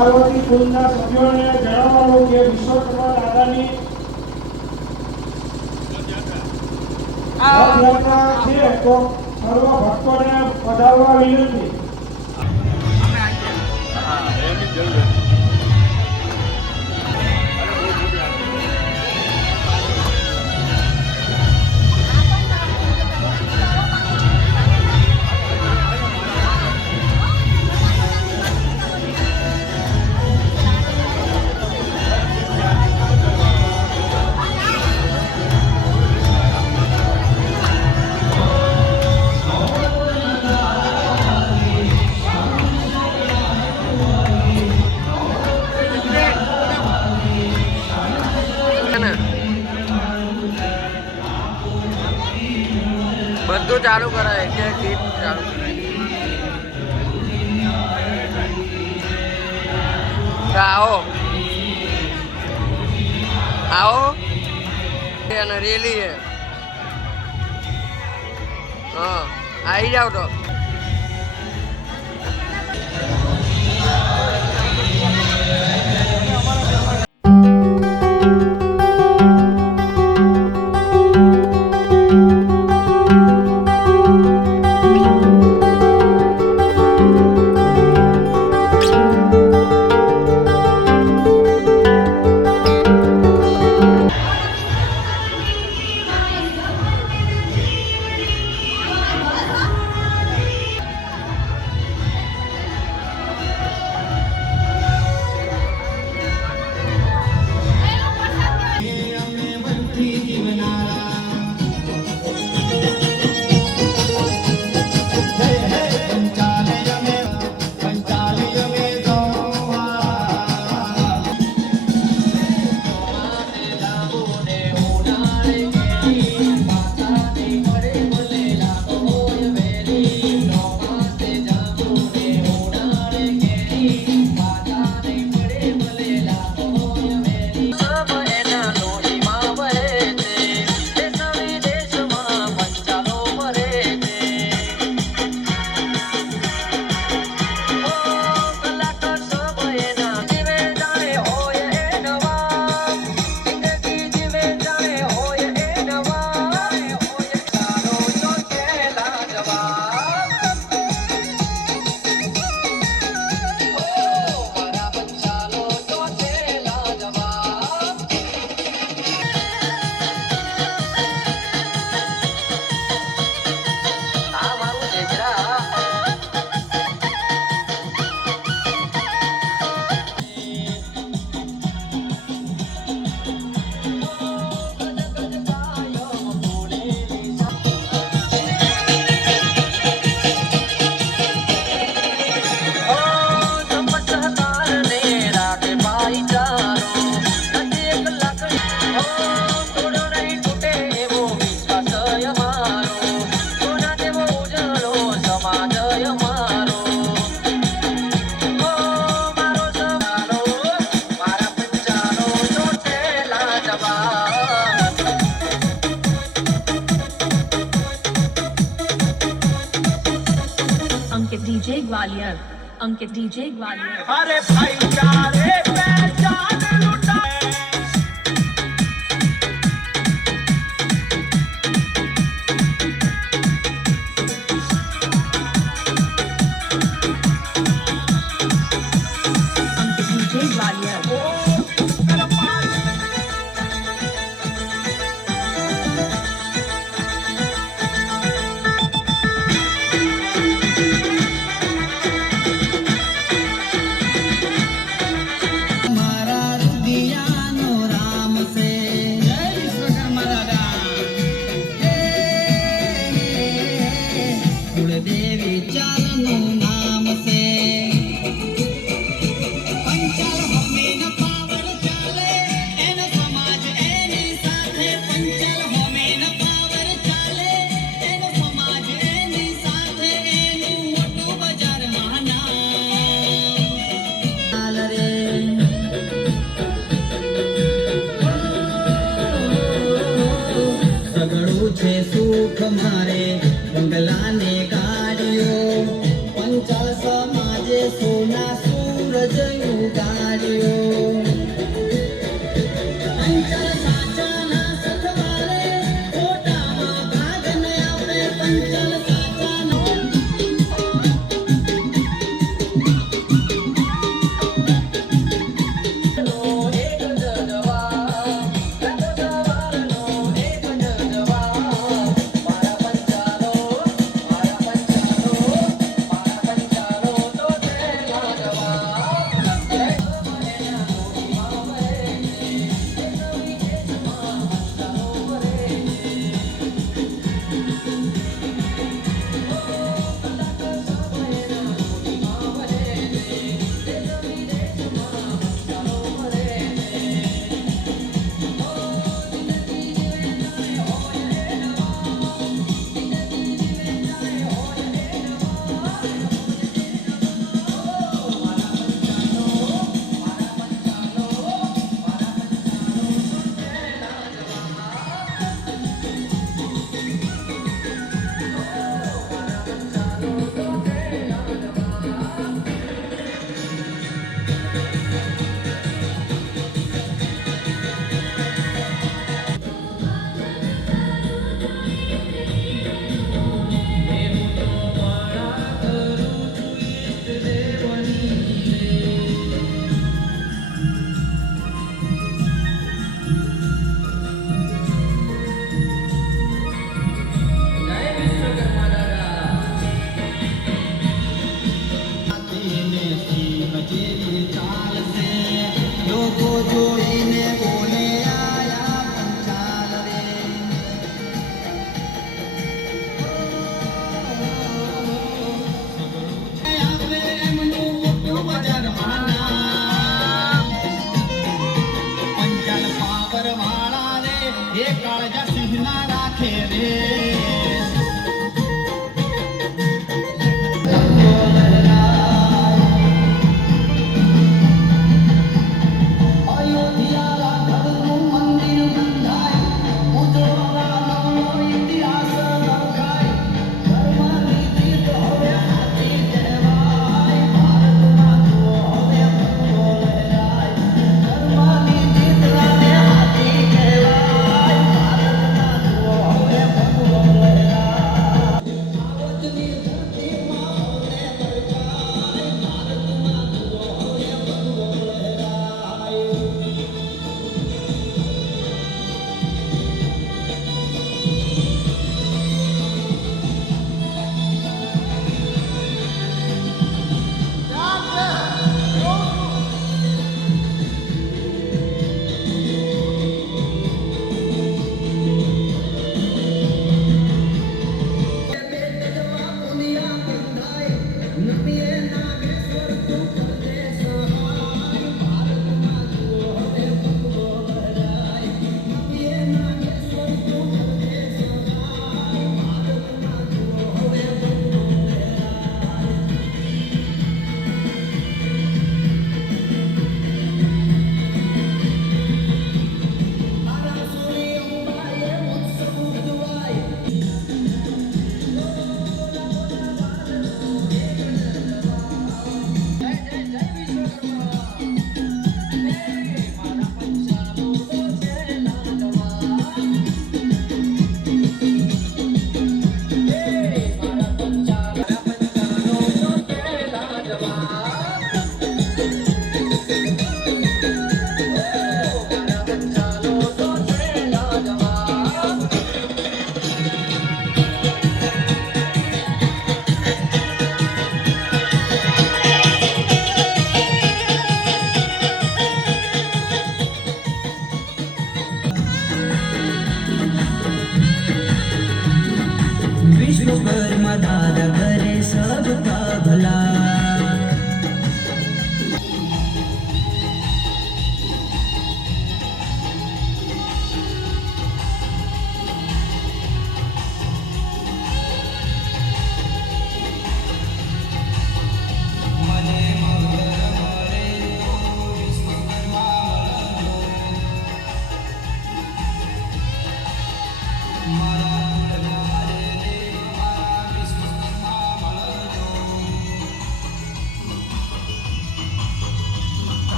પાર્વતી કુલના સભ્યોને જણાવવાનું કે વિશ્વકર્મા દાદાની રથયાત્રા છે તો સર્વ ભક્તોને પધારવા વિનંતી. આવો. આવો. અને રેલી છે. હા આવી જાવ તો. ग्वालियर अंकित डीजे ग्वालियर अरे भाई प्यारे पहचान लो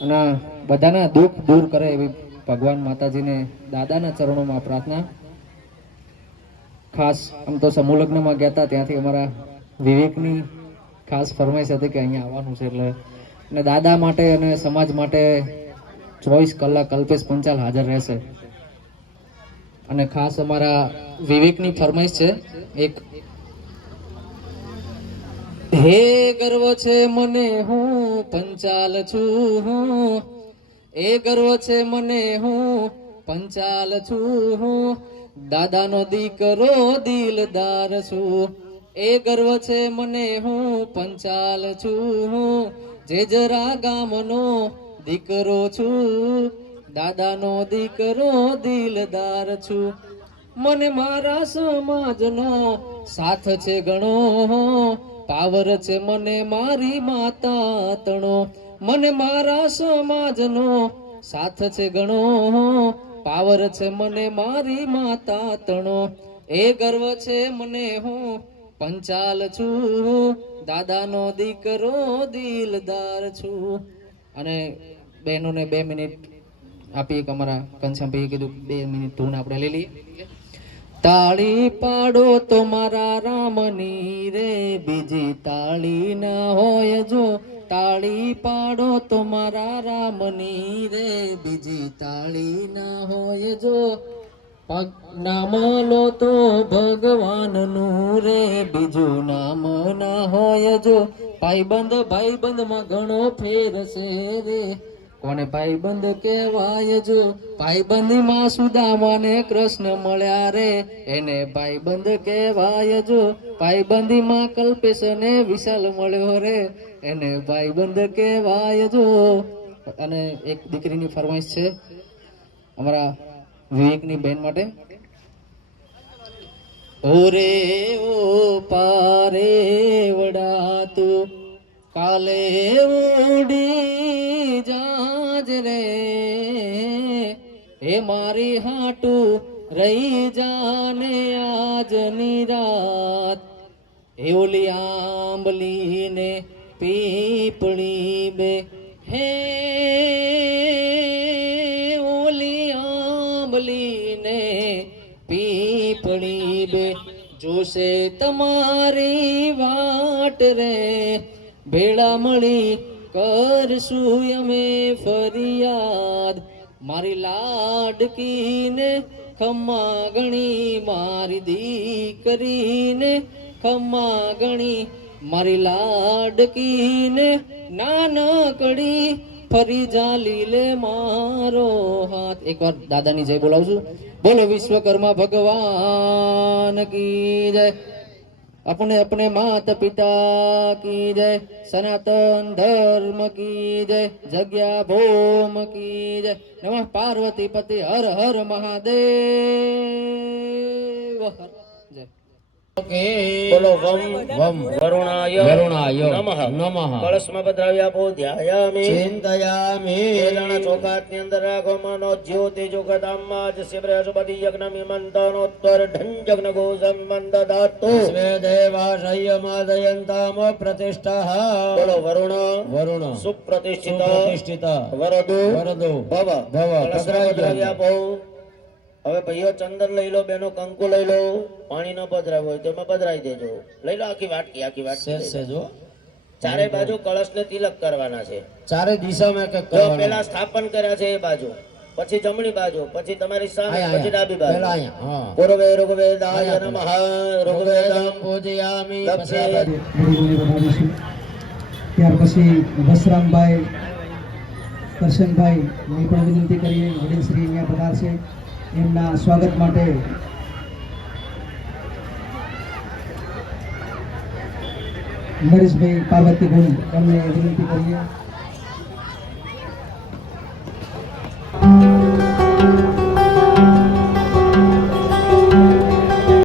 અને બધાના દુઃખ દૂર કરે એવી ભગવાન માતાજીને દાદાના ચરણોમાં પ્રાર્થના. ખાસ આમ તો સમૂહ લગ્નમાં ગયા હતા, ત્યાંથી અમારા વિવેકની ખાસ ફરમાઈશ હતી કે અહીંયા આવવાનું છે એટલે. અને દાદા માટે અને સમાજ માટે ચોવીસ કલાક કલ્પેશ પંચાલ હાજર રહેશે. અને ખાસ અમારા વિવેકની ફરમાઈશ છે, એક હે ગર્વ છે મને, હું પંચાલ છું. હું એ ગર્વ છે મને, હું પંચાલ છું. હું દાદાનો દીકરો દિલદાર છું. એ ગર્વ છે મને, હું પંચાલ છું. હું જે જરા ગામનો દીકરો છું. દાદાનો દીકરો દિલદાર છું. મને મારા સમાજનો સાથ છે ઘણો. પાવર છે મને મારી માતા તણો, મને મારા સમાજનો સાથ છે ઘણો પાવર છે મને મારી માતા તણો, એ ગર્વ છે મને હું પંચાલ છું. દાદાનો દીકરો દિલદાર છું. અને બહેનોને બે મિનિટ આપી એક અમારા ઘનશ્યામભાઈએ કીધું, બે મિનિટ ધૂન આપણે લઈ લઈએ. તાળી પાડો તો મારા રામની રે, બીજી તાળી ના હોય જો. તાળી પાડો તો મારા રામની રે, બીજી તાળી ના હોય જો. નામ લો તો ભગવાનનું રે, બીજું નામ ના હોય જો. ભાઈબંધ, ભાઈબંધમાં ઘણો ફેર છે રે. કોને ભાઈબંધ કહેવાય જો? ભાઈબંધીમાં સુદામાને કૃષ્ણ મળ્યા રે. એને ભાઈબંધ કહેવાય જો? ભાઈબંધીમાં કલ્પેશ ને વિશાલ મળ્યો રે. એને ભાઈબંધ કહેવાય જો? અને એક દીકરીની ફરમાઈશ છે અમારા વિવેકની બેન માટે. ઓરે ઓ પારે વડા તું, કાલે ઉડી મારી હાટું રહી જાને આજ નિરાત એવલી આંબલી ને પીપળી બે. હે ઓલી આંબલી ને પીપળી બે. જોશે તમારી વાટ રે. ભેળા મળી કરશું અમે ફરિયાદ. મારી લાડકીને ખમ્મા ગણી મારી દીકરીને ખમ્મા ગણી મારી લાડકીને નાનકડી ફરી જાલી લે મારો હાથ. એકવાર દાદાની જય બોલાવશું બોલો વિશ્વકર્મા ભગવાન કી જય. अपने अपने माता पिता की जय सनातन धर्म की जय जग्या भोम की जय नमः पार्वती पति हर हर महादेव हर जय બોલો વમ વમ. વરુણાય વરુણાય નમઃ. નમઃ. કળશમાં પધરાવી આપો ધ્યાયામિ ચિંતયામિ. વેલણ ચોકાટની અંદર રાખો મનો જ્યોતિ જોગદામમાં જ શિવરે અશુભતિ યજ્ઞમિ મંતનોત્તર ઢંજગ્ન ગોસમ મંદદાતુ દેવાશયમાદયંતામ પ્રતિષ્ઠા. બોલો વરુણ. વરુણ. સુપ્રતિષ્ઠિત. સુપ્રતિષ્ઠિત. વરદુ. વરદો. ભવ. ભવ. પધરાવી આપો હવે ભાઈઓ ચંદન લઈ લો બેનો કંકુ લઈ લો પાણી ન પધરાવ હોય તો પધરાવી દેજો. લઈ લો આખી વાટકી આખી વાટકી સેજ લઈ ચારે બાજુ કળશ ને તિલક કરવાના છે. ચારે દિશામાં જો કરવાનું. પેલા સ્થાપન કર્યા છે એ બાજુ પછી જમણી બાજુ પછી તમારી સામે પછી ડાબી બાજુ. પૂર્વે ઋગ્વેદાય નમઃ ઋગ્વેદમ પૂજયામિ. ત્યાર પછી વસરામભાઈ કરશનભાઈ ની પણ વિનંતી કરીએ. વડીલ શ્રી અહીંયા પધારશે. એમના સ્વાગત માટે નરેશભાઈ પાર્વતી ગુણ એમને વિનંતી કરીએ.